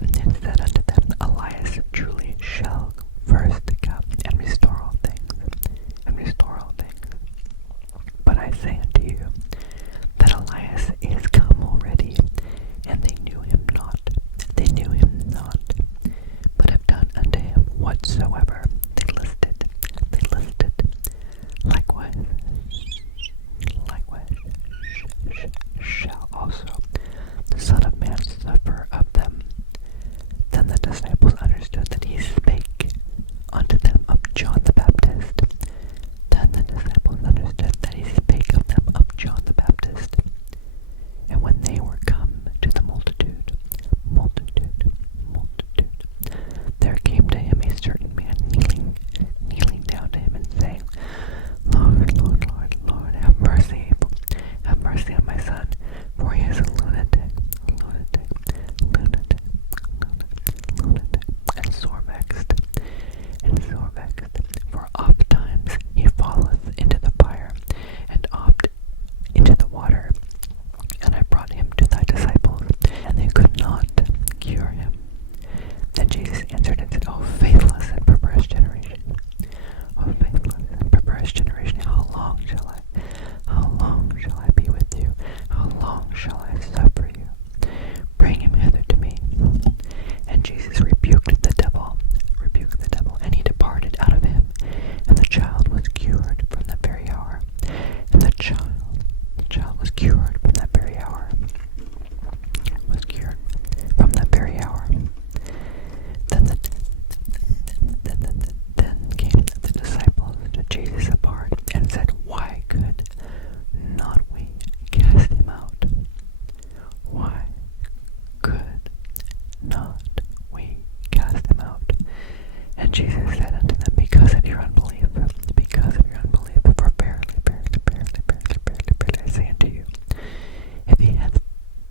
And said unto them, Elias truly shall first come and restore all things. But I say unto you, that Elias is come already, and they knew him not, but have done unto him whatsoever they listed. Likewise shall also the Son of Man suffer of them. Then the disciples understood that he spake unto them of John the Baptist. And when they were come to the multitude, there came to him a certain man kneeling down to him and saying, Lord, have mercy on my son, for he is a lunatic, and sore vexed, for oft times he falleth into the fire, and oft into the water. And I brought him to thy disciples, and they could not cure him. Then Jesus answered and said, O faithless and perverse generation, how long shall I be with you? How long shall I suffer you? Bring him hither to me. And Jesus rebuked the devil, and he departed out of him, and the child was cured from that very hour. And the child was cured from that very hour. Then came the disciples to Jesus apart, and said, Why could not we cast him out? Why could not we cast him out? And Jesus said unto them, Because of your unbelief. For verily, I say unto you, if ye have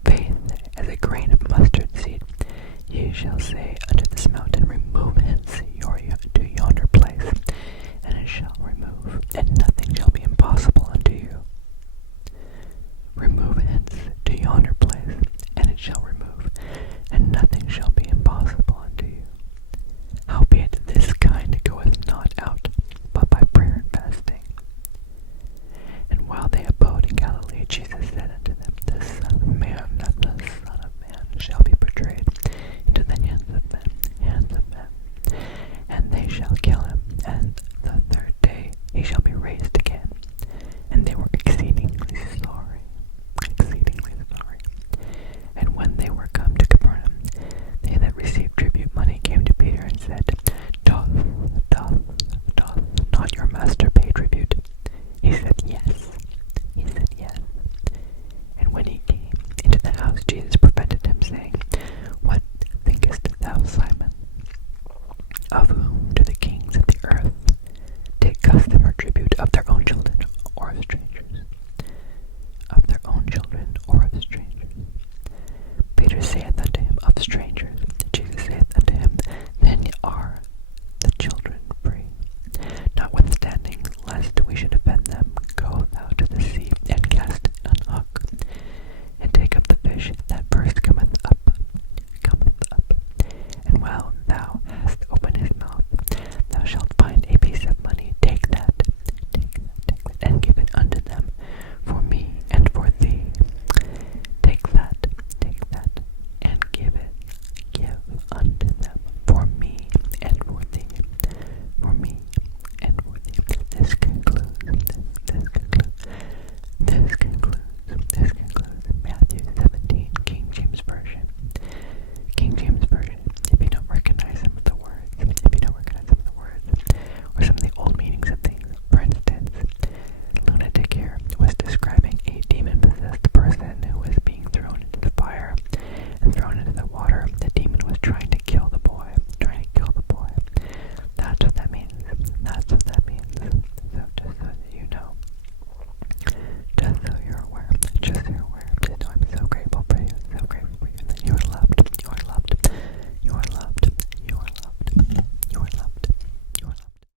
faith as a grain of mustard seed, ye shall say unto this mountain, Remove hence to yonder place, and it shall remove, and